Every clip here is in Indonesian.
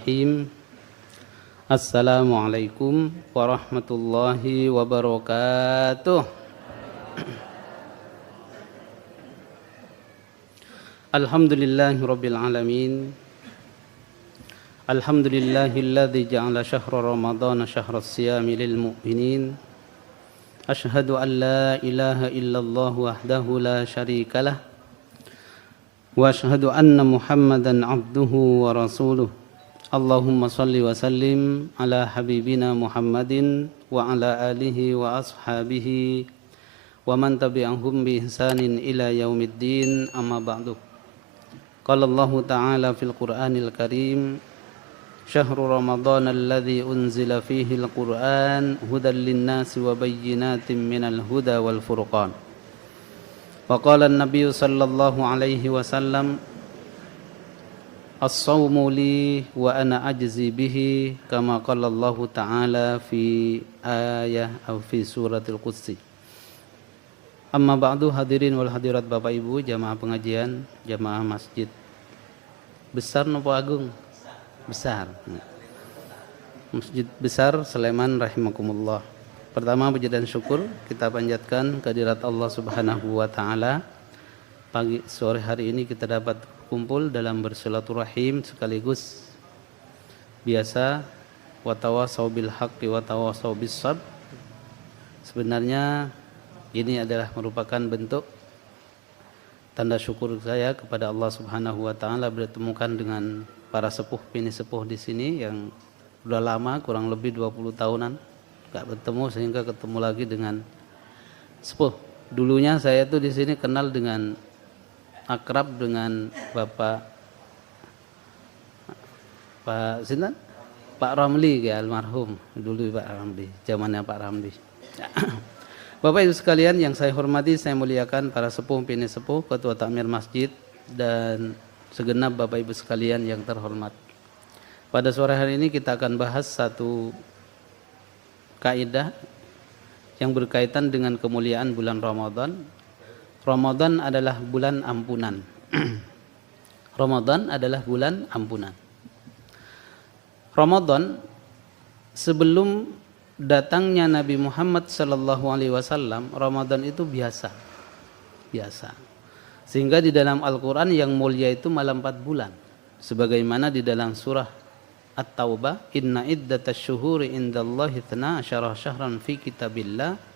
Bismillahirrahmanirrahim. Assalamualaikum warahmatullahi wabarakatuh. Alhamdulillahirabbil alamin. Alhamdulillahilladzi ja'ala syahra ramadhana syahras siyami lil mu'minin. Asyhadu an la ilaha illallah wahdahu la syarikalah. Wa asyhadu anna Muhammadan abduhu wa rasuluh. Allahumma salli wa sallim ala habibina Muhammadin wa ala alihi wa ashabihi wa man tabi'ahum bi ihsanin ila yaumiddin, amma ba'du. Qala Allah ta'ala fil Qur'anil Karim, syahrul Ramadan alladzi unzila fihi al-Qur'an hudan lin-nasi wa bayyinatin minal huda wal furqan. Wa qala an-nabiy sallallahu alaihi wasallam, as-sawmu li wa ana ajzi bihi, kama qala Allah ta'ala fi ayah atau fi suratil Qudsi. Amma ba'du, hadirin wal hadirat Bapak Ibu, jamaah pengajian, jamaah masjid besar nopo agung? Besar. Masjid besar Sleman rahimakumullah. Pertama, puji dan syukur kita panjatkan kehadirat Allah Subhanahu wa taala. Pagi sore hari ini kita dapat kumpul dalam bersilaturahim sekaligus biasa wa tawasau bil haqqi wa tawasau bis sabr. Sebenarnya ini adalah merupakan bentuk tanda syukur saya kepada Allah Subhanahu wa taala bertemukan dengan para sepuh bini sepuh di sini yang sudah lama, kurang lebih 20 tahunan enggak bertemu, sehingga ketemu lagi dengan sepuh. Dulunya saya tuh di sini kenal dengan akrab dengan Bapak Sinten? Pak Ramli ya, almarhum. Dulu Pak Ramli, zamannya Pak Ramli. Bapak Ibu sekalian yang saya hormati, saya muliakan para sepuh bini sepuh, ketua takmir masjid dan segenap Bapak Ibu sekalian yang terhormat. Pada sore hari ini kita akan bahas satu kaidah yang berkaitan dengan kemuliaan bulan Ramadan. Ramadan adalah bulan ampunan. Ramadan adalah bulan ampunan. Ramadan sebelum datangnya Nabi Muhammad sallallahu alaihi wasallam, Ramadan itu biasa. Sehingga di dalam Al-Qur'an yang mulia itu malah 4 bulan. Sebagaimana di dalam surah At-Taubah, inna iddatasy syuhuri indallahi 12 syahran fi kitabillah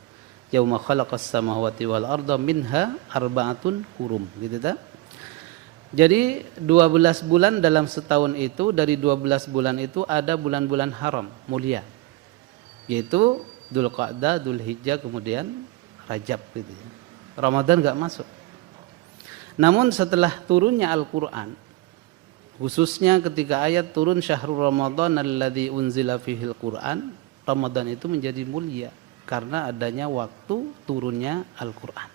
yauma khalaqas samawati wal arda minha arba'atun hurum, gitu ta. Jadi 12 bulan dalam setahun itu, dari 12 bulan itu ada bulan-bulan haram mulia, yaitu Dzulqa'dah, Dzulhijjah, kemudian Rajab gitu. Ramadan enggak masuk. Namun setelah turunnya Al-Qur'an, khususnya ketika ayat turun syahrul Ramadan alladzi unzila fihil Qur'an, Ramadan itu menjadi mulia karena adanya waktu turunnya Al-Qur'an.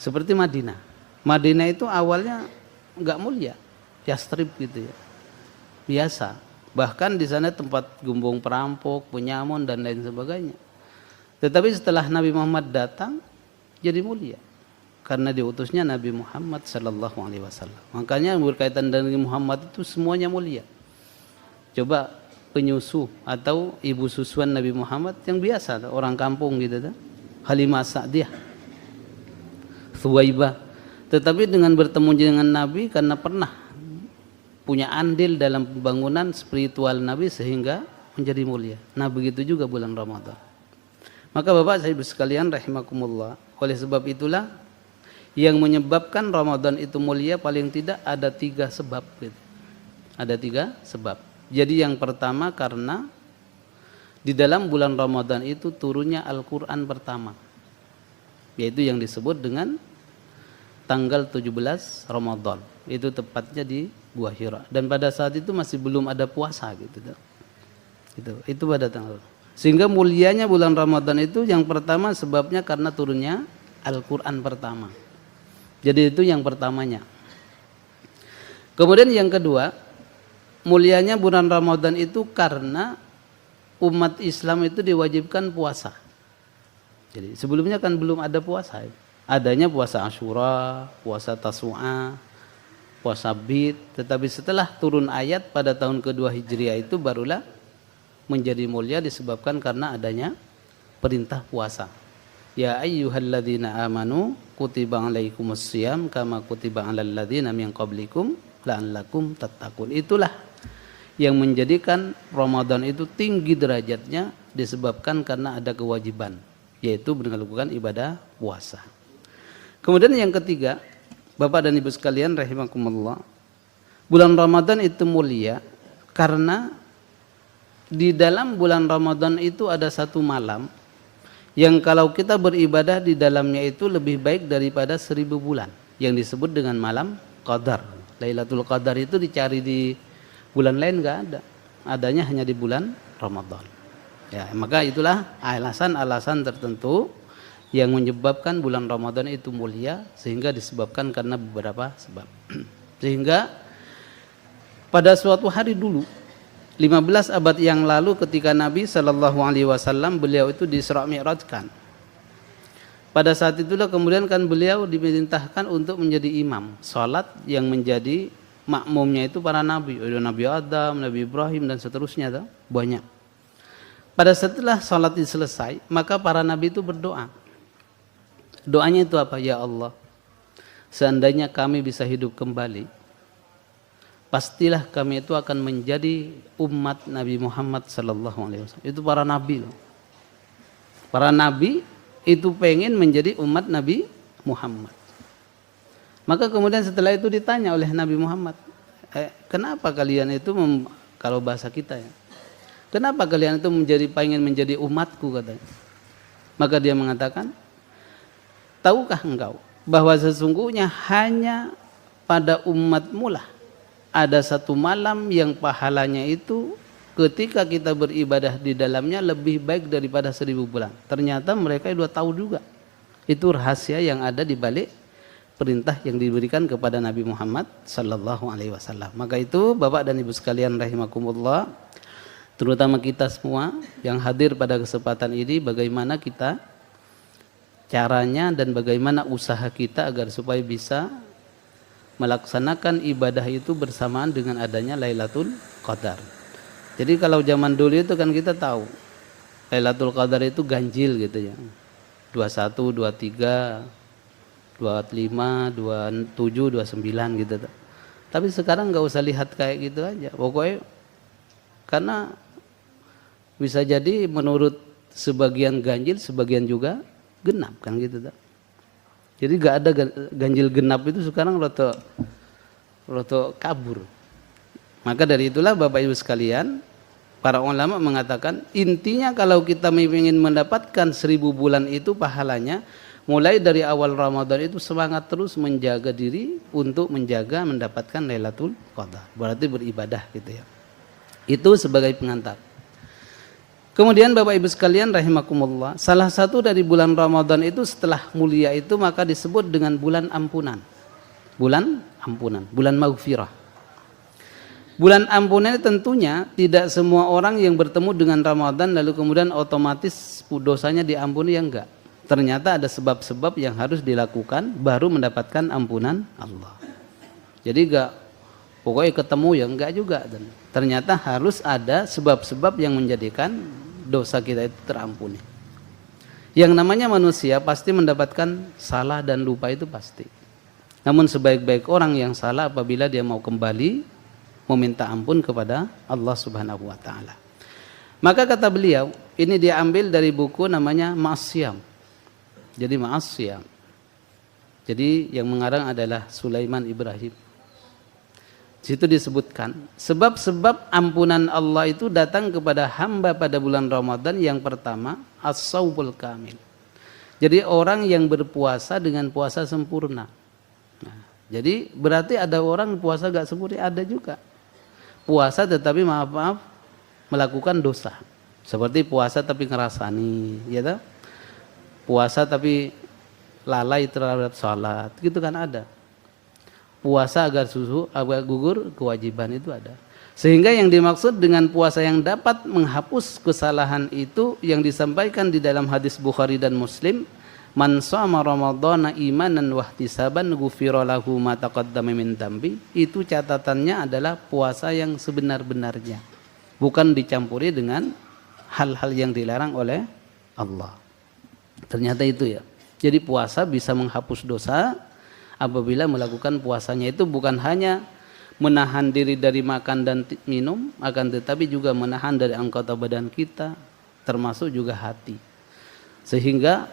Seperti Madinah. Madinah itu awalnya enggak mulia, yastrib gitu ya. Biasa. Bahkan di sana tempat gumbung perampok, penyamun dan lain sebagainya. Tetapi setelah Nabi Muhammad datang jadi mulia karena diutusnya Nabi Muhammad sallallahu alaihi wasallam. Makanya berkaitan dengan Muhammad itu semuanya mulia. Coba penyusu atau ibu susuan Nabi Muhammad yang biasa, orang kampung gitu kan. Halimah Sa'diyah, Thuwaibah. Tetapi dengan bertemu dengan Nabi karena pernah punya andil dalam pembangunan spiritual Nabi sehingga menjadi mulia. Nah, begitu juga bulan Ramadan. Maka Bapak saya sekalian rahimakumullah, oleh sebab itulah yang menyebabkan Ramadan itu mulia paling tidak ada 3 sebab gitu. Ada 3 sebab. Jadi yang pertama karena di dalam bulan Ramadan itu turunnya Al-Qur'an pertama, yaitu yang disebut dengan tanggal 17 Ramadan. Itu tepatnya di Gua Hira. Dan pada saat itu masih belum ada puasa gitu. Itu pada tanggal. Sehingga mulianya bulan Ramadan itu yang pertama sebabnya karena turunnya Al-Qur'an pertama. Jadi itu yang pertamanya. Kemudian yang kedua, mulianya bulan Ramadan itu karena umat Islam itu diwajibkan puasa. Jadi sebelumnya kan belum ada puasa. Adanya puasa Asyura, puasa Tasu'a, puasa bid, tetapi setelah turun ayat pada tahun kedua Hijriah itu barulah menjadi mulia disebabkan karena adanya perintah puasa. Ya ayyuhalladzina amanu kutiba alaikumussyam kama kutiba alal ladzina min qablikum la'allakum tattaqun. Itulah yang menjadikan Ramadan itu tinggi derajatnya disebabkan karena ada kewajiban, yaitu melakukan ibadah puasa. Kemudian yang ketiga, Bapak dan Ibu sekalian rahimakumullah, bulan Ramadan itu mulia karena di dalam bulan Ramadan itu ada satu malam yang kalau kita beribadah di dalamnya itu lebih baik daripada 1000 bulan, yang disebut dengan malam Qadar. Lailatul Qadar itu dicari di bulan lain enggak ada, adanya hanya di bulan Ramadan. Ya, maka itulah alasan-alasan tertentu yang menyebabkan bulan Ramadan itu mulia, sehingga disebabkan karena beberapa sebab. Sehingga pada suatu hari dulu 15 abad yang lalu ketika Nabi SAW beliau itu Isra Mi'rajkan. Pada saat itulah kemudian kan beliau diperintahkan untuk menjadi imam salat, yang menjadi makmumnya itu para nabi, Nabi Adam, Nabi Ibrahim dan seterusnya, banyak. Pada setelah salat selesai, maka para nabi itu berdoa. Doanya itu apa? Ya Allah, seandainya kami bisa hidup kembali, pastilah kami itu akan menjadi umat Nabi Muhammad sallallahu alaihi wasallam. Itu para nabi loh. Para nabi itu pengen menjadi umat Nabi Muhammad. Maka kemudian setelah itu ditanya oleh Nabi Muhammad, kenapa kalian itu kalau bahasa kita ya, kenapa kalian itu pengen menjadi umatku, katanya. Maka dia mengatakan, tahukah engkau bahwa sesungguhnya hanya pada umatmu lah ada satu malam yang pahalanya itu ketika kita beribadah di dalamnya lebih baik daripada 1000 bulan. Ternyata mereka sudah tahu juga. Itu rahasia yang ada di balik perintah yang diberikan kepada Nabi Muhammad sallallahu alaihi wasallam. Maka itu Bapak dan Ibu sekalian rahimakumullah, terutama kita semua yang hadir pada kesempatan ini, bagaimana kita caranya dan bagaimana usaha kita agar supaya bisa melaksanakan ibadah itu bersamaan dengan adanya Lailatul Qadar. Jadi kalau zaman dulu itu kan kita tahu Lailatul Qadar itu ganjil gitu ya. 21, 23, 25, 27, 29 gitu. Tapi sekarang nggak usah lihat kayak gitu aja. Pokoknya karena bisa jadi menurut sebagian ganjil, sebagian juga genap kan gitu. Jadi nggak ada ganjil genap itu sekarang roto kabur. Maka dari itulah Bapak Ibu sekalian, para ulama mengatakan intinya kalau kita ingin mendapatkan 1000 bulan itu pahalanya, mulai dari awal Ramadan itu semangat terus menjaga diri untuk menjaga mendapatkan Lailatul Qadar. Berarti beribadah gitu ya. Itu sebagai pengantar. Kemudian Bapak Ibu sekalian rahimakumullah, salah satu dari bulan Ramadan itu setelah mulia itu maka disebut dengan bulan ampunan. Bulan ampunan, bulan maghfirah. Bulan ampunan tentunya tidak semua orang yang bertemu dengan Ramadan lalu kemudian otomatis dosanya diampuni, ya enggak. Ternyata ada sebab-sebab yang harus dilakukan baru mendapatkan ampunan Allah. Jadi enggak pokoknya ketemu ya enggak juga. Ternyata harus ada sebab-sebab yang menjadikan dosa kita itu terampuni. Yang namanya manusia pasti mendapatkan salah dan lupa, itu pasti. Namun sebaik-baik orang yang salah apabila dia mau kembali meminta ampun kepada Allah Subhanahu wa taala. Maka kata beliau, ini dia ambil dari buku namanya Ma'asyam. Jadi Ma'asyam. Jadi yang mengarang adalah Sulaiman Ibrahim. Situ disebutkan sebab-sebab ampunan Allah itu datang kepada hamba pada bulan Ramadan. Yang pertama, as-shaumul kamil. Jadi orang yang berpuasa dengan puasa sempurna. Nah, jadi berarti ada orang puasa gak sempurna, ada juga. Puasa tetapi maaf melakukan dosa. Seperti puasa tapi ngerasani, ya toh? Puasa tapi lalai terhadap salat, gitu kan ada. Puasa agar gugur kewajiban, itu ada. Sehingga yang dimaksud dengan puasa yang dapat menghapus kesalahan itu yang disampaikan di dalam hadis Bukhari dan Muslim, Man shoma ramadhana imanan wahtisaban ghufira lahu ma taqaddama min dambi. Itu catatannya adalah puasa yang sebenar-benarnya, bukan dicampuri dengan hal-hal yang dilarang oleh Allah. Ternyata itu ya. Jadi puasa bisa menghapus dosa apabila melakukan puasanya itu bukan hanya menahan diri dari makan dan minum, akan tetapi juga menahan dari anggota badan kita, termasuk juga hati. Sehingga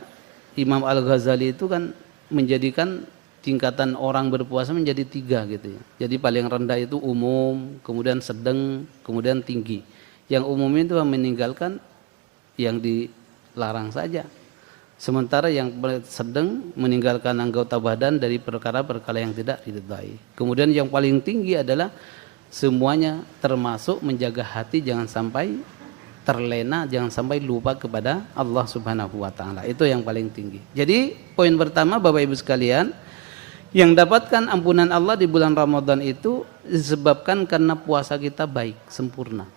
Imam Al-Ghazali itu kan menjadikan tingkatan orang berpuasa menjadi 3 gitu ya. Jadi paling rendah itu umum, kemudian sedang, kemudian tinggi. Yang umum itu meninggalkan yang dilarang saja. Sementara yang sedang meninggalkan anggota badan dari perkara-perkara yang tidak diridhai. Kemudian yang paling tinggi adalah semuanya termasuk menjaga hati jangan sampai terlena, jangan sampai lupa kepada Allah Subhanahu wa taala. Itu yang paling tinggi. Jadi poin pertama Bapak Ibu sekalian, yang dapatkan ampunan Allah di bulan Ramadan itu disebabkan karena puasa kita baik, sempurna.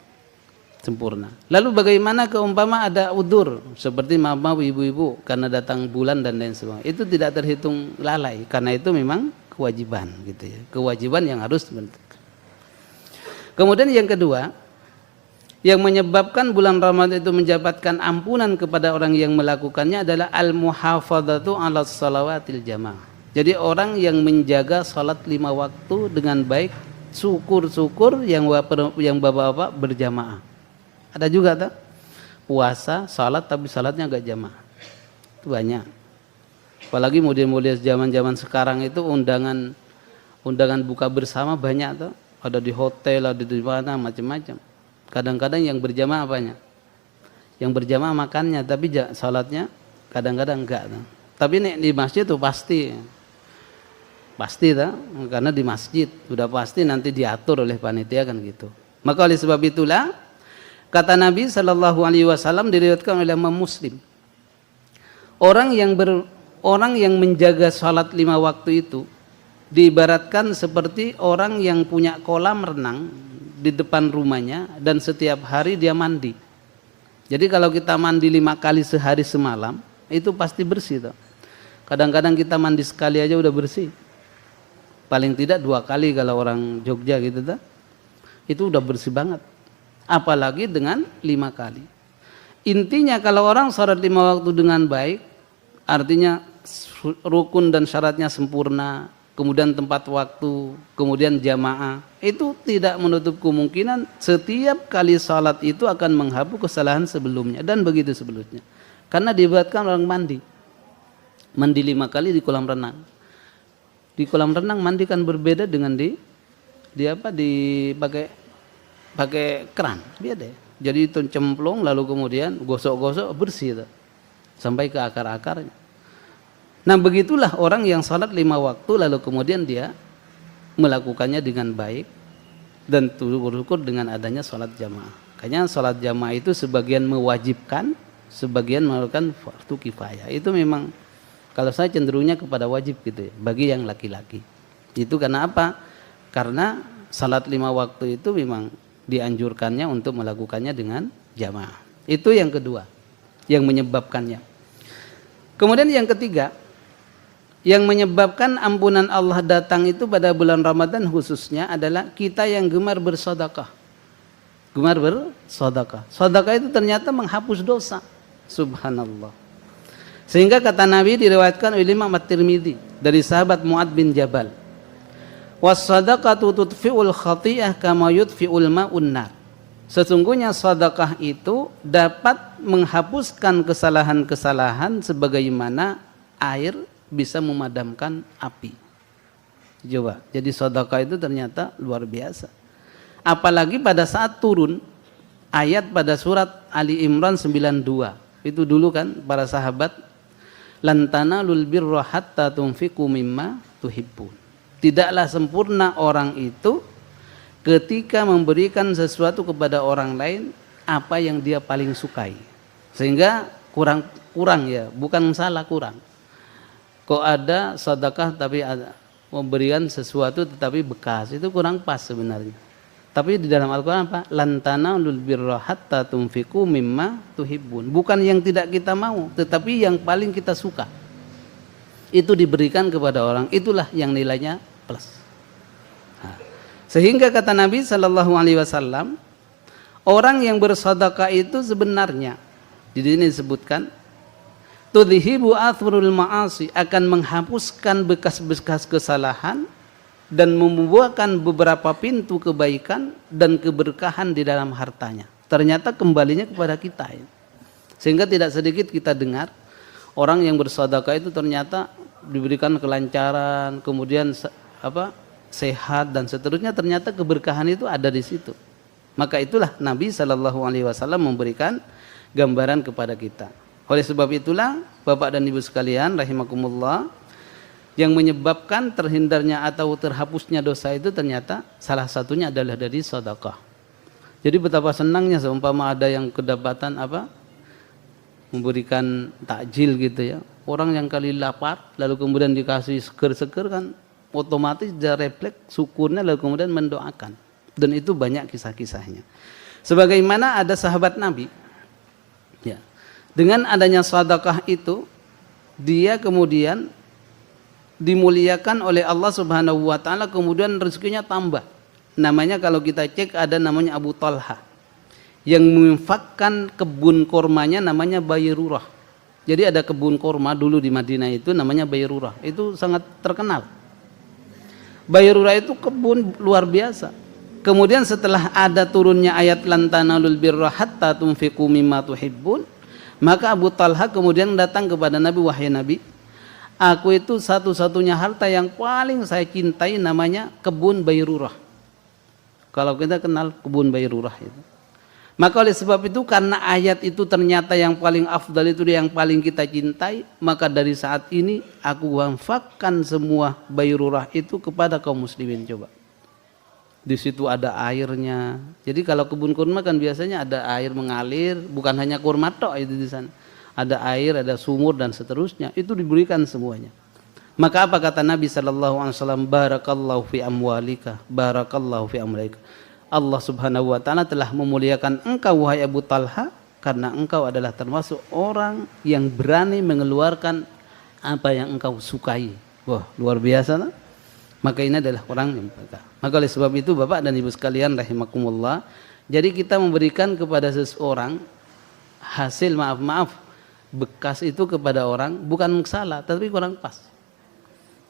Lalu bagaimana keumpama ada udur seperti mama ibu-ibu karena datang bulan dan lain sebagainya, itu tidak terhitung lalai karena itu memang kewajiban gitu ya, kewajiban yang harus dibentuk. Kemudian yang kedua, yang menyebabkan bulan Ramadan itu mendapatkan ampunan kepada orang yang melakukannya adalah al-muhafadzatu 'ala shalawatil jamaah. Jadi orang yang menjaga salat 5 waktu dengan baik, syukur-syukur yang bapak-bapak berjamaah. Ada juga tak? Puasa, salat tapi salatnya enggak jamaah. Itu banyak. Apalagi model-model zaman-zaman sekarang itu undangan buka bersama banyak tuh. Ada di hotel, ada di mana macam-macam. Kadang-kadang yang berjamaah banyak. Yang berjamaah makannya tapi salatnya kadang-kadang enggak tuh. Tapi di masjid tuh pasti tak? Karena di masjid sudah pasti nanti diatur oleh panitia kan gitu. Maka oleh sebab itulah kata Nabi Shallallahu Alaihi Wasallam diriwayatkan oleh Imam Muslim, orang yang menjaga salat 5 waktu itu diibaratkan seperti orang yang punya kolam renang di depan rumahnya dan setiap hari dia mandi. Jadi kalau kita mandi 5 kali sehari semalam itu pasti bersih toh. Kadang-kadang kita mandi sekali aja udah bersih. Paling tidak 2 kali kalau orang Jogja gitu toh. Itu udah bersih banget. Apalagi dengan 5 kali. Intinya kalau orang salat 5 waktu dengan baik, artinya rukun dan syaratnya sempurna, kemudian tempat waktu, kemudian jamaah, itu tidak menutup kemungkinan setiap kali salat itu akan menghapus kesalahan sebelumnya dan begitu seterusnya. Karena dibuatkan orang mandi 5 kali di kolam renang. Di kolam renang mandi kan berbeda dengan pakai keran, beda. Jadi itu cemplung lalu kemudian gosok-gosok bersih sampai ke akar-akarnya. Nah begitulah orang yang salat 5 waktu lalu kemudian dia melakukannya dengan baik dan bersyukur dengan adanya salat jamaah. Makanya salat jamaah itu sebagian mewajibkan, sebagian melakukan fardu kifayah. Itu memang kalau saya cenderungnya kepada wajib gitu ya, bagi yang laki-laki. Itu karena apa? Karena salat 5 waktu itu memang dianjurkannya untuk melakukannya dengan jamaah. Itu yang kedua yang menyebabkannya. Kemudian yang ketiga yang menyebabkan ampunan Allah datang itu pada bulan Ramadan khususnya adalah kita yang gemar bersedekah. Gemar bersedekah. Sedekah itu ternyata menghapus dosa. Subhanallah. Sehingga kata Nabi diriwayatkan oleh Imam At-Tirmidzi dari sahabat Mu'ad bin Jabal, was-sadaqatu tudfi'ul khati'ah kama yudfi'ul ma'un nar. Sesungguhnya sedekah itu dapat menghapuskan kesalahan-kesalahan sebagaimana air bisa memadamkan api. Coba, jadi sedekah itu ternyata luar biasa. Apalagi pada saat turun ayat pada surat Ali Imran 92. Itu dulu kan para sahabat, lan tanalul birra hatta tunfiqu mimma tuhibbun. Tidaklah sempurna orang itu ketika memberikan sesuatu kepada orang lain apa yang dia paling sukai. Sehingga kurang ya, bukan salah kurang. Kok ada sedekah tapi ada memberikan sesuatu tetapi bekas, itu kurang pas sebenarnya. Tapi di dalam Al-Quran apa? Lan tanalul birra hatta tunfiqu mimma tuhibbun. Bukan yang tidak kita mau, tetapi yang paling kita suka. itu diberikan kepada orang, itulah yang nilainya plus. Nah, sehingga kata Nabi Shallallahu Alaihi Wasallam, orang yang bersedekah itu sebenarnya di sini disebutkan tudhibu athrul ma'asi, akan menghapuskan bekas-bekas kesalahan dan membuahkan beberapa pintu kebaikan dan keberkahan di dalam hartanya. Ternyata kembalinya kepada kita ya. Sehingga tidak sedikit kita dengar orang yang bersedekah itu ternyata diberikan kelancaran, kemudian sehat dan seterusnya, ternyata keberkahan itu ada di situ. Maka itulah Nabi Shallallahu Alaihi Wasallam memberikan gambaran kepada kita. Oleh sebab itulah Bapak dan Ibu sekalian rahimakumullah, yang menyebabkan terhindarnya atau terhapusnya dosa itu ternyata salah satunya adalah dari sedekah. Jadi betapa senangnya seumpama ada yang kedapatan memberikan takjil gitu ya. Orang yang kali lapar lalu kemudian dikasih seger-seger kan otomatis dia refleks syukurnya lalu kemudian mendoakan. Dan itu banyak kisah-kisahnya. Sebagaimana ada sahabat Nabi ya, dengan adanya sedekah itu dia kemudian dimuliakan oleh Allah Subhanahu wa taala, kemudian rezekinya tambah. Namanya kalau kita cek ada namanya Abu Talha yang menginfakkan kebun kormanya namanya Bayrurah. Jadi ada kebun korma dulu di Madinah itu namanya Bayrurah. Itu sangat terkenal. Bayrurah itu kebun luar biasa. Kemudian setelah ada turunnya ayat lan tanalul birra hatta tunfiqu mimma tuhibbun, maka Abu Talha kemudian datang kepada Nabi, wahai Nabi, aku itu satu-satunya harta yang paling saya cintai namanya kebun Bayrurah. Kalau kita kenal kebun Bayrurah itu. Maka oleh sebab itu karena ayat itu ternyata yang paling afdal itu yang paling kita cintai, maka dari saat ini aku wakafkan semua Bayrurah itu kepada kaum muslimin. Coba. Di situ ada airnya. Jadi kalau kebun kurma kan biasanya ada air mengalir, bukan hanya kurma tok itu di sana. Ada air, ada sumur dan seterusnya. Itu diberikan semuanya. Maka apa kata Nabi sallallahu alaihi wasallam? Barakallahu fi amwalika, barakallahu fi amwalika. Allah Subhanahu wa taala telah memuliakan engkau wahai Abu Talha karena engkau adalah termasuk orang yang berani mengeluarkan apa yang engkau sukai. Wah, luar biasa lah. Maka ini adalah orang yang berkah. Maka oleh sebab itu Bapak dan Ibu sekalian rahimakumullah, jadi kita memberikan kepada seseorang hasil maaf bekas itu kepada orang bukan salah tapi kurang pas.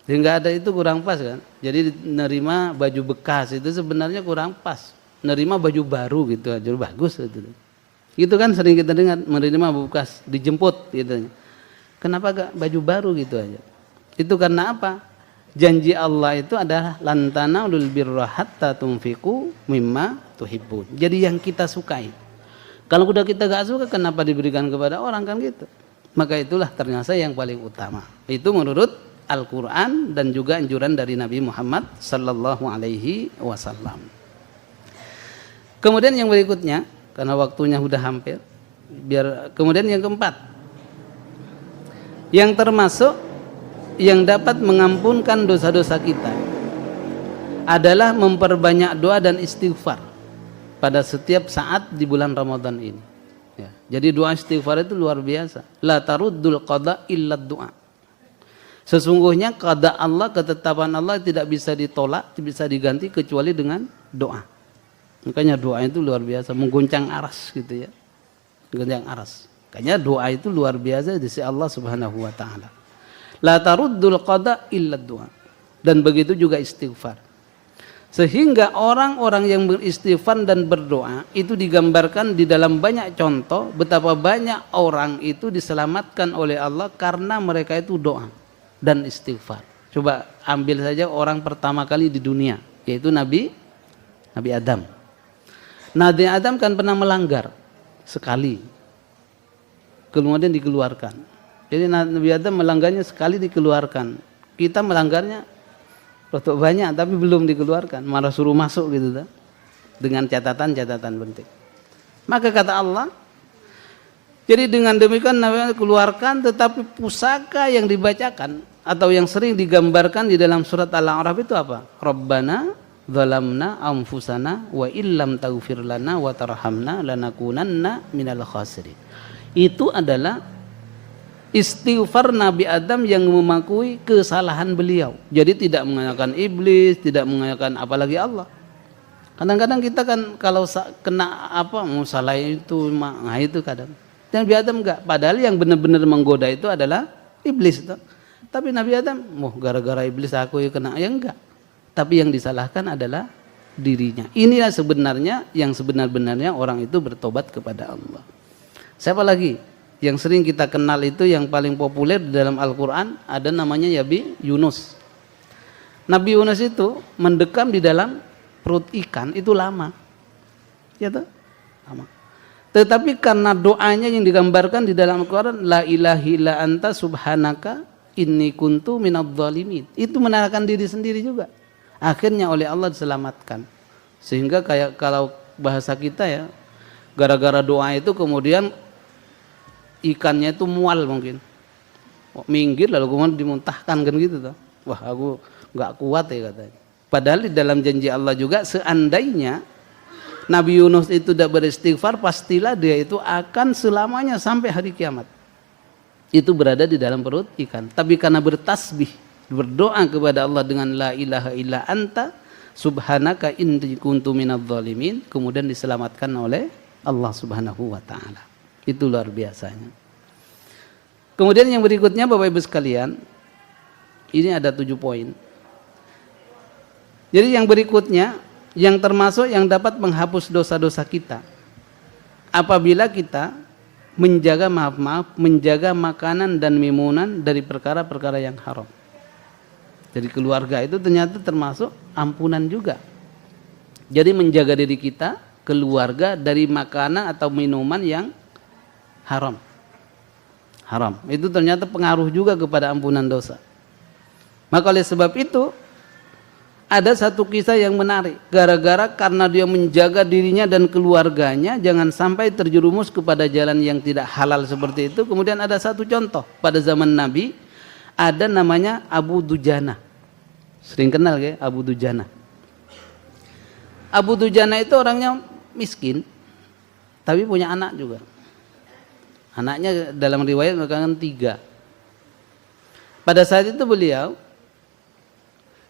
Sehingga ada itu kurang pas kan. Jadi nerima baju bekas itu sebenarnya kurang pas. Nerima baju baru gitu aja bagus gitu. Itu kan sering kita dengar menerima bekas dijemput gitu. Kenapa gak baju baru gitu aja? Itu karena apa? Janji Allah itu adalah lan tanalul birra hatta tunfiqu mimma tuhibbun. Jadi yang kita sukai. Kalau udah kita gak suka kenapa diberikan kepada orang kan gitu. Maka itulah ternyata yang paling utama. Itu menurut Al-Quran dan juga anjuran dari Nabi Muhammad sallallahu alaihi wasallam. Kemudian yang berikutnya, karena waktunya sudah hampir, kemudian yang keempat, yang termasuk yang dapat mengampunkan dosa-dosa kita adalah memperbanyak doa dan istighfar pada setiap saat di bulan Ramadan ini. Ya, jadi doa istighfar itu luar biasa. La taruddul qada illa doa. Sesungguhnya qada Allah, ketetapan Allah tidak bisa ditolak, tidak bisa diganti kecuali dengan doa. Makanya doa itu luar biasa, mengguncang aras gitu ya. Mengguncang aras. Makanya doa itu luar biasa di sisi Allah Subhanahu wa taala. La taruddul qada illa doa. Dan begitu juga istighfar. Sehingga orang-orang yang beristighfar dan berdoa itu digambarkan di dalam banyak contoh betapa banyak orang itu diselamatkan oleh Allah karena mereka itu doa dan istighfar. Coba ambil saja orang pertama kali di dunia, yaitu Nabi Adam. Nabi Adam kan pernah melanggar sekali, kemudian dikeluarkan. Jadi Nabi Adam melanggarnya sekali dikeluarkan. Kita melanggarnya rotok banyak tapi belum dikeluarkan, malah suruh masuk gitu kan. Dengan catatan-catatan penting. Maka kata Allah, jadi dengan demikian Nabi keluarkan, tetapi pusaka yang dibacakan atau yang sering digambarkan di dalam surat Al-A'raf itu apa? Rabbana zalamna anfusana wa illam taghfir lana wa tarhamna lanakunanna minal khasirin. Itu adalah istighfar Nabi Adam yang mengakui kesalahan beliau. Jadi tidak mengayakan iblis, tidak mengayakan apalagi Allah. Kadang-kadang kita kan kalau kena apa salah itu, nah itu kadang. Dan Nabi Adam enggak. Padahal yang benar-benar menggoda itu adalah iblis. Tapi Nabi Adam, gara-gara iblis aku kena. Ya enggak. Tapi yang disalahkan adalah dirinya. Inilah sebenarnya yang sebenar-benarnya orang itu bertobat kepada Allah. Siapa lagi? Yang sering kita kenal itu yang paling populer di dalam Al-Quran ada namanya Nabi Yunus. Nabi Yunus itu mendekam di dalam perut ikan itu lama. Ya toh? Lama. Tetapi karena doanya yang digambarkan di dalam Al-Quran, la ilaha illa anta subhanaka inni kuntu minadh dhalimin. Itu menarikkan diri sendiri juga. Akhirnya oleh Allah diselamatkan. Sehingga kayak kalau bahasa kita ya, gara-gara doa itu kemudian ikannya itu mual mungkin, minggir lalu kemudian dimuntahkan kan gitu tuh. Wah aku nggak kuat ya katanya. Padahal di dalam janji Allah juga seandainya Nabi Yunus itu tidak beristighfar, pastilah dia itu akan selamanya sampai hari kiamat itu berada di dalam perut ikan. Tapi karena bertasbih, berdoa kepada Allah dengan la ilaha illa anta subhanaka inni kuntu minadh dhalimin, kemudian diselamatkan oleh Allah Subhanahu wa taala. Itu luar biasanya. Kemudian yang berikutnya Bapak Ibu sekalian, ini ada 7 poin. Jadi yang berikutnya, yang termasuk yang dapat menghapus dosa-dosa kita, apabila kita menjaga menjaga makanan dan minuman dari perkara-perkara yang haram. Jadi keluarga itu ternyata termasuk ampunan juga. Jadi menjaga diri kita, keluarga dari makanan atau minuman yang haram. Itu ternyata pengaruh juga kepada ampunan dosa. Maka oleh sebab itu ada satu kisah yang menarik. Gara-gara karena dia menjaga dirinya dan keluarganya jangan sampai terjerumus kepada jalan yang tidak halal seperti itu. Kemudian ada satu contoh pada zaman Nabi, ada namanya Abu Dujana. Sering kenal ya Abu Dujana. Abu Dujana itu orangnya miskin, tapi punya anak juga. Anaknya dalam riwayat mengatakan 3. Pada saat itu beliau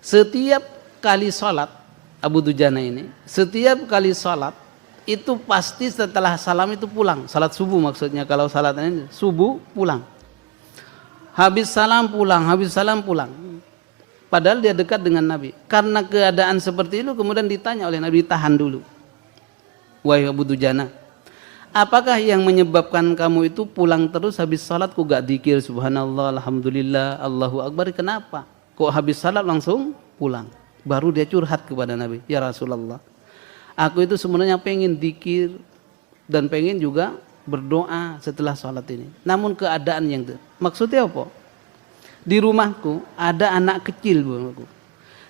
setiap kali sholat, Abu Dujana ini setiap kali sholat itu pasti setelah salam itu pulang. Salat subuh maksudnya, kalau salat ini subuh pulang. Habis salam pulang, habis salam pulang. Padahal dia dekat dengan Nabi. Karena keadaan seperti itu kemudian ditanya oleh Nabi, tahan dulu. Wahai Abu Dujana, apakah yang menyebabkan kamu itu pulang terus habis salat kok gak dzikir subhanallah, alhamdulillah, Allahu akbar, kenapa? Kok habis salat langsung pulang? Baru dia curhat kepada Nabi, ya Rasulullah, aku itu sebenarnya pengen dzikir dan pengen juga berdoa setelah salat ini. Namun keadaan yang maksudnya apa? Di rumahku ada anak kecil, Bu.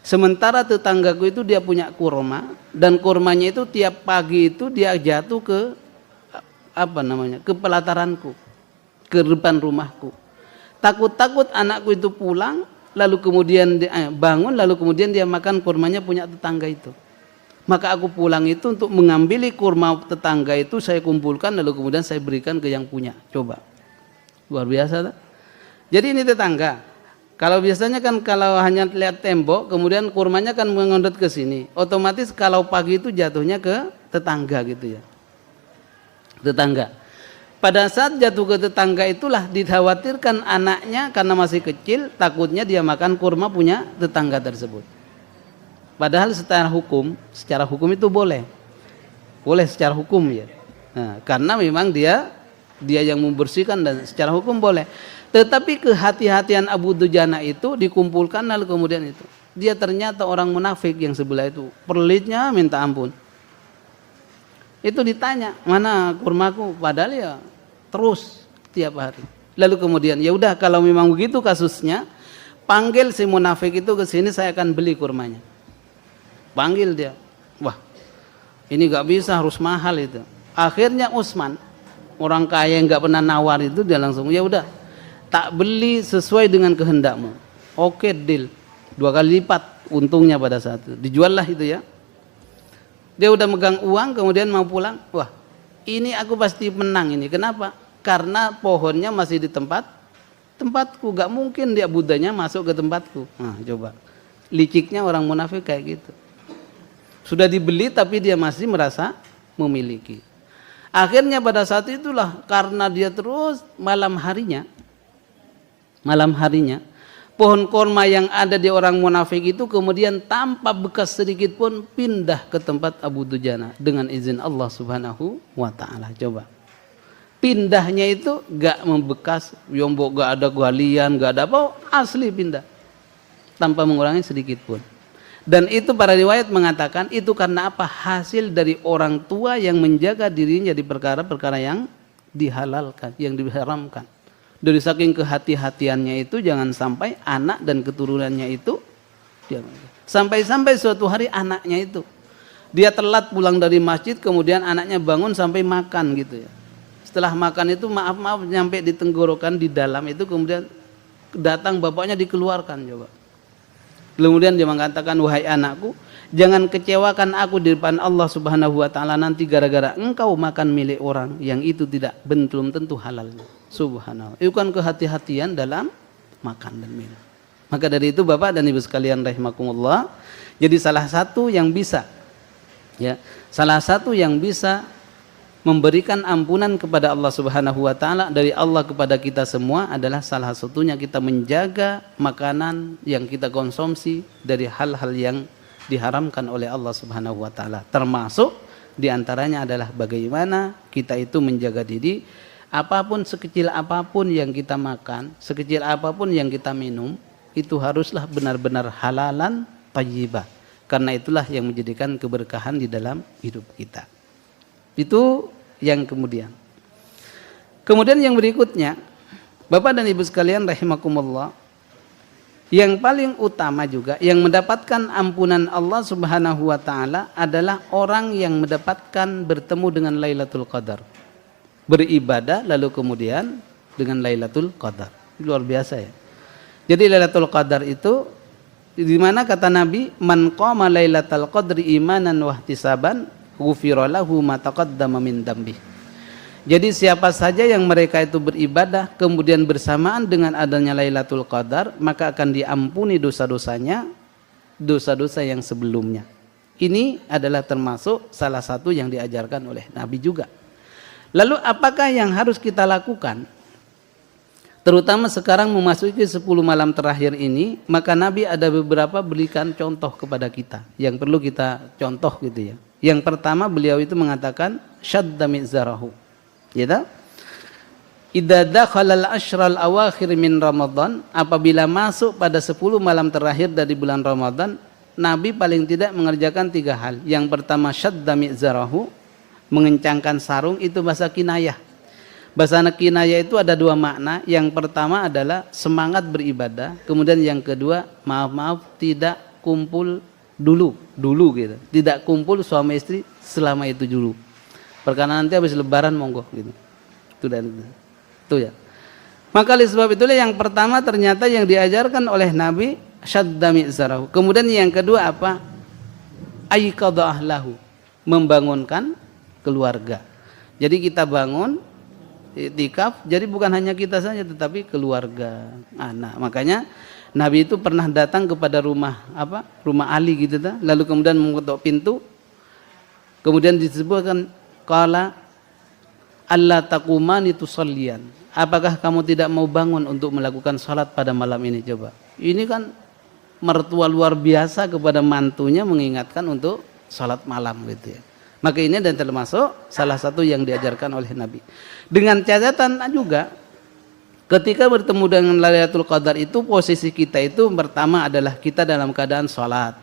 Sementara tetanggaku itu dia punya kurma dan kurmanya itu tiap pagi itu dia jatuh ke ke pelataranku, ke depan rumahku. Takut-takut anakku itu pulang, lalu kemudian dia bangun, lalu kemudian dia makan kurmanya punya tetangga itu. Maka aku pulang itu untuk mengambil kurma tetangga itu, saya kumpulkan lalu kemudian saya berikan ke yang punya. Coba, luar biasa tak? Jadi ini tetangga. Kalau biasanya kan kalau hanya lihat tembok, kemudian kurmanya kan mengondot ke sini. Otomatis kalau pagi itu jatuhnya ke tetangga gitu ya. Tetangga. Pada saat jatuh ke tetangga itulah dikhawatirkan anaknya karena masih kecil, takutnya dia makan kurma punya tetangga tersebut. Padahal secara hukum itu boleh secara hukum ya. Nah, karena memang dia yang membersihkan dan secara hukum boleh. Tetapi kehati-hatian Abu Dujana itu dikumpulkan lalu kemudian itu dia ternyata orang munafik yang sebelah itu, pelitnya minta ampun. Itu ditanya, mana kurmaku? Padahal ya terus tiap hari. Lalu kemudian ya udah kalau memang begitu kasusnya, panggil si munafik itu ke sini, saya akan beli kurmanya. Panggil dia. Wah, ini gak bisa, harus mahal itu. Akhirnya Utsman, orang kaya yang gak pernah nawar itu, dia langsung ya udah tak beli sesuai dengan kehendakmu. Oke, deal. 2 kali lipat untungnya pada saat itu. Dijuallah itu ya. Dia udah megang uang kemudian mau pulang, wah ini aku pasti menang ini. Kenapa? Karena pohonnya masih di tempat tempatku, gak mungkin dia Budanya masuk ke tempatku. Nah coba, liciknya orang munafik kayak gitu. Sudah dibeli tapi dia masih merasa memiliki. Akhirnya pada saat itulah, karena dia terus malam harinya pohon korma yang ada di orang munafik itu kemudian tanpa bekas sedikit pun pindah ke tempat Abu Dujana dengan izin Allah Subhanahu wa ta'ala. Coba, pindahnya itu gak membekas, yombok, gak ada galian, gak ada apa, asli pindah tanpa mengurangi sedikit pun. Dan itu para riwayat mengatakan itu karena apa? Hasil dari orang tua yang menjaga dirinya di perkara-perkara yang dihalalkan, yang diharamkan. Dari saking kehati-hatiannya itu jangan sampai anak dan keturunannya itu sampai suatu hari anaknya itu dia telat pulang dari masjid, kemudian anaknya bangun sampai makan gitu ya. Setelah makan itu maaf nyampe di tenggorokan di dalam itu, kemudian datang bapaknya dikeluarkan. Coba, kemudian dia mengatakan, wahai anakku, jangan kecewakan aku di depan Allah Subhanahu wa ta'ala nanti gara-gara engkau makan milik orang yang itu tidak belum tentu halalnya. Subhanallah. Itu kan kehati-hatian dalam makan dan minum. Maka dari itu Bapak dan Ibu sekalian rahimakumullah, jadi salah satu yang bisa memberikan ampunan kepada Allah Subhanahu wa ta'ala dari Allah kepada kita semua adalah salah satunya kita menjaga makanan yang kita konsumsi dari hal-hal yang diharamkan oleh Allah Subhanahu wa ta'ala. Termasuk diantaranya adalah bagaimana kita itu menjaga diri, apapun sekecil apapun yang kita makan, sekecil apapun yang kita minum, itu haruslah benar-benar halalan thayyibah. Karena itulah yang menjadikan keberkahan di dalam hidup kita. Itu yang kemudian. Kemudian yang berikutnya, Bapak dan Ibu sekalian rahimakumullah, yang paling utama juga yang mendapatkan ampunan Allah Subhanahu wa ta'ala adalah orang yang mendapatkan bertemu dengan Lailatul Qadar. Beribadah lalu kemudian dengan Lailatul Qadar. Luar biasa ya. Jadi Lailatul Qadar itu di mana kata Nabi, man qama Lailatul Qadri imanan wa ihtisaban ghufira lahu ma taqaddama min dambi. Jadi siapa saja yang mereka itu beribadah kemudian bersamaan dengan adanya Lailatul Qadar, maka akan diampuni dosa-dosanya, dosa-dosa yang sebelumnya. Ini adalah termasuk salah satu yang diajarkan oleh Nabi juga. Lalu apakah yang harus kita lakukan? Terutama sekarang memasuki 10 malam terakhir ini, maka Nabi ada beberapa berikan contoh kepada kita yang perlu kita contoh gitu ya. Yang pertama beliau itu mengatakan syadda mizarahu. Ya, idza dakhala al-ashral awakhir min Ramadan, apabila masuk pada 10 malam terakhir dari bulan Ramadan, Nabi paling tidak mengerjakan 3 hal. Yang pertama syadda mizarahu, mengencangkan sarung, itu bahasa kinayah. Bahasa kinayah itu ada 2 makna. Yang pertama adalah semangat beribadah, kemudian yang kedua maaf tidak kumpul dulu gitu. Tidak kumpul suami istri selama itu dulu. Perkara nanti habis lebaran monggo gitu. Itu ya. Maka oleh sebab itulah yang pertama ternyata yang diajarkan oleh Nabi syadda mi'zarahu. Kemudian yang kedua apa? Aiqadha ahlahu, membangunkan keluarga. Jadi kita bangun iktikaf, jadi bukan hanya kita saja tetapi keluarga, anak. Makanya Nabi itu pernah datang kepada rumah Ali gitu dah, lalu kemudian mengetuk pintu. Kemudian disebutkan qala alla taqumani tusalliyan. Apakah kamu tidak mau bangun untuk melakukan salat pada malam ini? Coba. Ini kan mertua luar biasa kepada mantunya mengingatkan untuk salat malam gitu ya. Maka ini dan termasuk salah satu yang diajarkan oleh Nabi. Dengan catatan juga ketika bertemu dengan Lailatul Qadar itu posisi kita itu pertama adalah kita dalam keadaan salat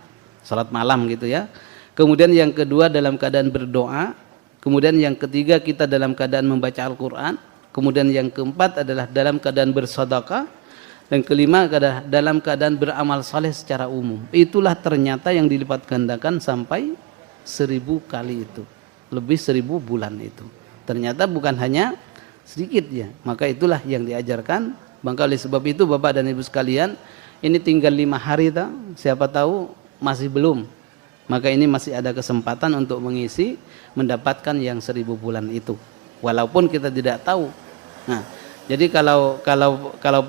malam gitu ya. Kemudian yang kedua dalam keadaan berdoa. Kemudian yang ketiga kita dalam keadaan membaca Al-Quran. Kemudian yang keempat adalah dalam keadaan bersedekah. Dan kelima adalah dalam keadaan beramal saleh secara umum. Itulah ternyata yang dilipat gandakan sampai 1000 kali itu. Lebih 1000 bulan itu. Ternyata bukan hanya sedikit ya. Maka itulah yang diajarkan. Maka oleh sebab itu Bapak dan Ibu sekalian, ini tinggal 5 hari tak? Siapa tahu masih belum. Maka ini masih ada kesempatan untuk mengisi, mendapatkan yang 1000 bulan itu. Walaupun kita tidak tahu. Nah, Jadi kalau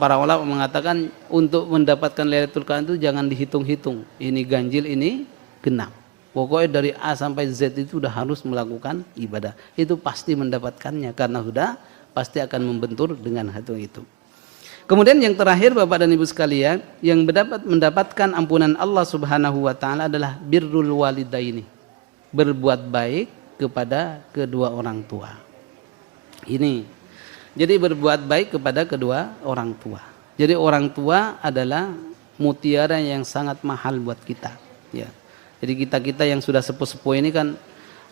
para ulama mengatakan untuk mendapatkan Lailatul Qadar itu jangan dihitung-hitung. Ini ganjil, ini genap. Pokoknya dari A sampai Z itu sudah harus melakukan ibadah. Itu pasti mendapatkannya karena sudah pasti akan membentur dengan hal itu. Kemudian yang terakhir Bapak dan Ibu sekalian, yang mendapatkan ampunan Allah Subhanahu wa taala adalah birrul walidaini. Berbuat baik kepada kedua orang tua. Ini. Jadi berbuat baik kepada kedua orang tua. Jadi orang tua adalah mutiara yang sangat mahal buat kita, ya. Jadi kita yang sudah sepuh-sepuh ini kan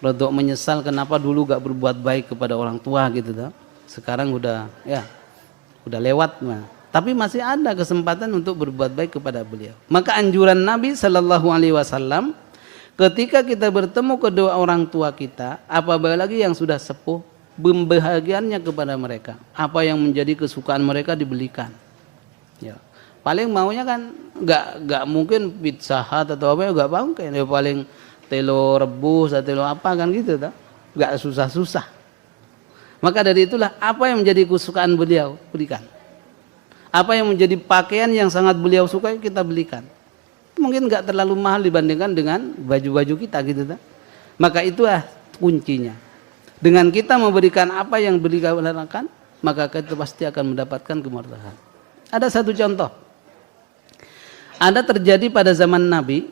rodok menyesal kenapa dulu gak berbuat baik kepada orang tua gitu toh. Sekarang udah lewat mah. Tapi masih ada kesempatan untuk berbuat baik kepada beliau. Maka anjuran Nabi Shallallahu Alaihi Wasallam ketika kita bertemu kedua orang tua kita, apabila lagi yang sudah sepuh, pembahagiannya kepada mereka. Apa yang menjadi kesukaan mereka dibelikan. Ya. Paling maunya kan nggak mungkin pizza hut atau apa ya nggak mungkin. Ya paling telo rebus atau telo apa kan gitu tak? Nggak susah-susah. Maka dari itulah apa yang menjadi kesukaan beliau berikan. Apa yang menjadi pakaian yang sangat beliau sukai kita belikan. Mungkin nggak terlalu mahal dibandingkan dengan baju-baju kita gitu tak? Maka itulah kuncinya. Dengan kita memberikan apa yang beliau lakukan, maka kita pasti akan mendapatkan kemerdekaan. Ada satu contoh. Ada terjadi pada zaman Nabi,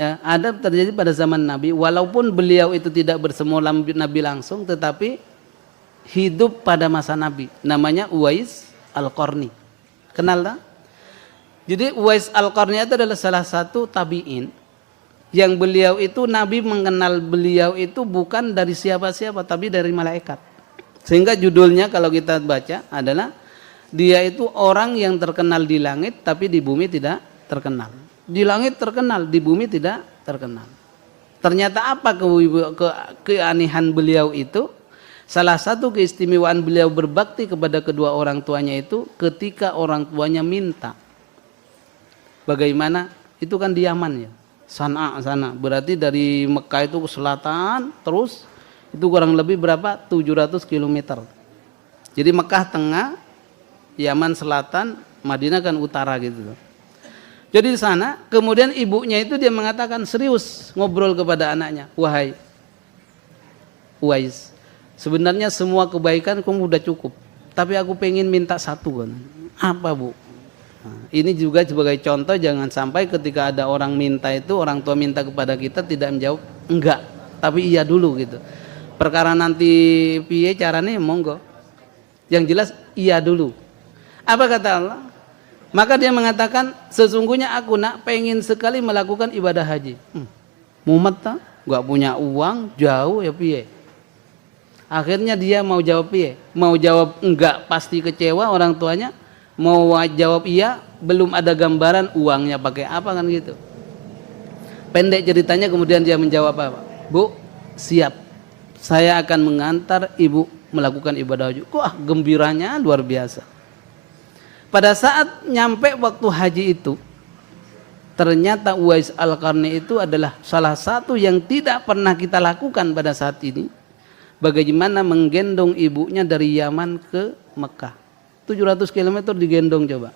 ya, walaupun beliau itu tidak bersemu Nabi langsung, tetapi hidup pada masa Nabi. Namanya Uwais Al-Qarni. Kenal tak? Jadi Uwais Al-Qarni itu adalah salah satu tabi'in. Yang beliau itu, Nabi mengenal beliau itu bukan dari siapa-siapa, tapi dari malaikat. Sehingga judulnya kalau kita baca adalah, dia itu orang yang terkenal di langit, tapi di bumi tidak terkenal. Di langit terkenal, di bumi tidak terkenal. Ternyata apa keanehan beliau itu? Salah satu keistimewaan beliau berbakti kepada kedua orang tuanya itu, ketika orang tuanya minta. Bagaimana? Itu kan di Yaman ya. Sana, berarti dari Mekah itu ke selatan terus itu kurang lebih berapa? 700 km. Jadi Mekah tengah, Yaman selatan, Madinah kan utara gitu. Jadi di sana kemudian ibunya itu dia mengatakan serius ngobrol kepada anaknya, wahai Uwais, sebenarnya semua kebaikan kamu udah cukup, tapi aku pengen minta satu kan. Apa bu? Nah, ini juga sebagai contoh jangan sampai ketika ada orang minta itu, orang tua minta kepada kita tidak menjawab enggak, tapi iya dulu gitu. Perkara nanti piye caranya monggo. Yang jelas iya dulu. Apa kata Allah? Maka dia mengatakan sesungguhnya aku nak pengen sekali melakukan ibadah haji. Mumet tak? Enggak punya uang, jauh ya piye. Akhirnya dia mau jawab piye? Mau jawab enggak pasti kecewa orang tuanya. Mau jawab iya, belum ada gambaran uangnya pakai apa kan gitu. Pendek ceritanya kemudian dia menjawab apa? Bu, siap. Saya akan mengantar ibu melakukan ibadah haji. Wah, gembiranya luar biasa. Pada saat nyampe waktu haji itu, ternyata Uwais Al-Qarni itu adalah salah satu yang tidak pernah kita lakukan pada saat ini. Bagaimana menggendong ibunya dari Yaman ke Mekah. 700 km digendong coba.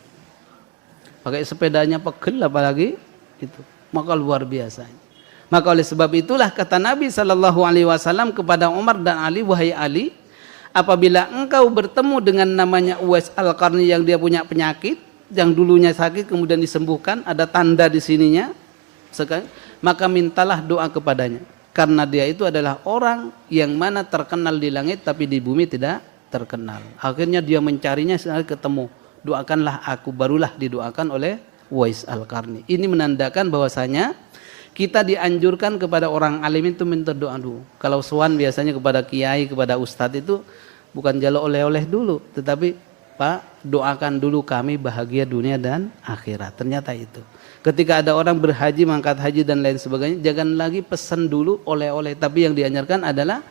Pakai sepedanya pegel apalagi itu. Maka luar biasa. Maka oleh sebab itulah kata Nabi Shallallahu Alaihi Wasallam kepada Umar dan Ali, wahai Ali, apabila engkau bertemu dengan namanya Uwais Al-Qarni yang dia punya penyakit, yang dulunya sakit kemudian disembuhkan, ada tanda di sininya, maka mintalah doa kepadanya. Karena dia itu adalah orang yang mana terkenal di langit tapi di bumi tidak terkenal. Akhirnya dia mencarinya sampai ketemu. Doakanlah aku, barulah didoakan oleh Uwais Al-Qarni. Ini menandakan bahwasanya kita dianjurkan kepada orang alim itu minta doa dulu. Kalau sowan biasanya kepada kiai, kepada ustadz itu bukan jaluk oleh-oleh dulu, tetapi Pak, doakan dulu kami bahagia dunia dan akhirat. Ternyata itu. Ketika ada orang berhaji, mangkat haji dan lain sebagainya, jangan lagi pesan dulu oleh-oleh, tapi yang dianjurkan adalah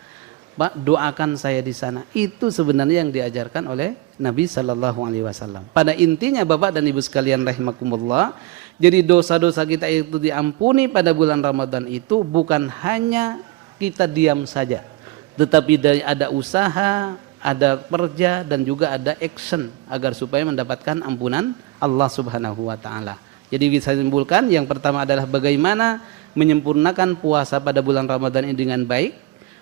Pak, doakan saya di sana. Itu sebenarnya yang diajarkan oleh Nabi Shallallahu Alaihi Wasallam. Pada intinya Bapak dan Ibu sekalian rahimakumullah, jadi dosa-dosa kita itu diampuni pada bulan Ramadan itu bukan hanya kita diam saja, tetapi dari ada usaha, ada perja dan juga ada action agar supaya mendapatkan ampunan Allah Subhanahu wa taala. Jadi bisa simpulkan yang pertama adalah bagaimana menyempurnakan puasa pada bulan Ramadan ini dengan baik.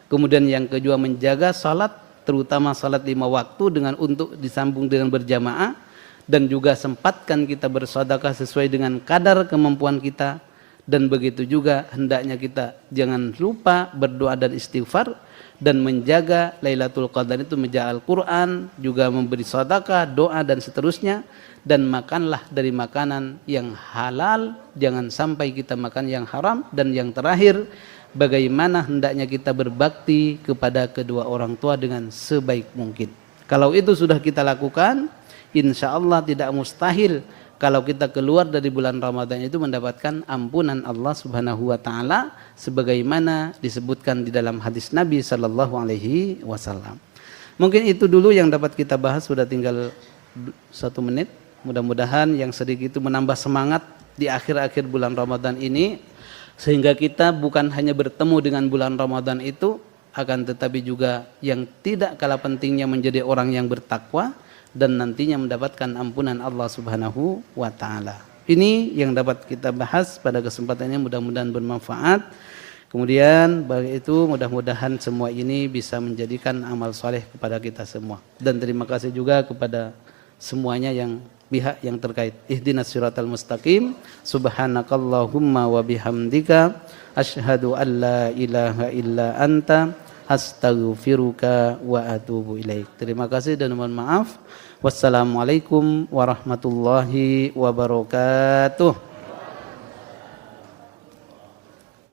Kemudian yang kedua menjaga salat, terutama salat 5 waktu dengan untuk disambung dengan berjamaah, dan juga sempatkan kita bersedekah sesuai dengan kadar kemampuan kita. Dan begitu juga hendaknya kita jangan lupa berdoa dan istighfar dan menjaga Lailatul Qadar itu menjaga Al-Quran, juga memberi sedekah, doa dan seterusnya. Dan makanlah dari makanan yang halal, jangan sampai kita makan yang haram. Dan yang terakhir, bagaimana hendaknya kita berbakti kepada kedua orang tua dengan sebaik mungkin. Kalau itu sudah kita lakukan, insya Allah tidak mustahil kalau kita keluar dari bulan Ramadan itu mendapatkan ampunan Allah Subhanahu wa taala sebagaimana disebutkan di dalam hadis Nabi sallallahu alaihi wasallam. Mungkin itu dulu yang dapat kita bahas, sudah tinggal 1 menit. Mudah-mudahan yang sedikit itu menambah semangat di akhir-akhir bulan Ramadan ini, sehingga kita bukan hanya bertemu dengan bulan Ramadan itu, akan tetapi juga yang tidak kalah pentingnya menjadi orang yang bertakwa dan nantinya mendapatkan ampunan Allah Subhanahu wa taala. Ini yang dapat kita bahas pada kesempatan ini, mudah-mudahan bermanfaat. Kemudian bagi itu mudah-mudahan semua ini bisa menjadikan amal soleh kepada kita semua. Dan terima kasih juga kepada semuanya yang pihak yang terkait. Ihdinas siratal mustaqim. Subhanakallahumma wa bihamdika asyhadu an la ilaha illa anta astaghfiruka wa atubu ilaik. Terima kasih dan mohon maaf. Wassalamualaikum warahmatullahi wabarakatuh.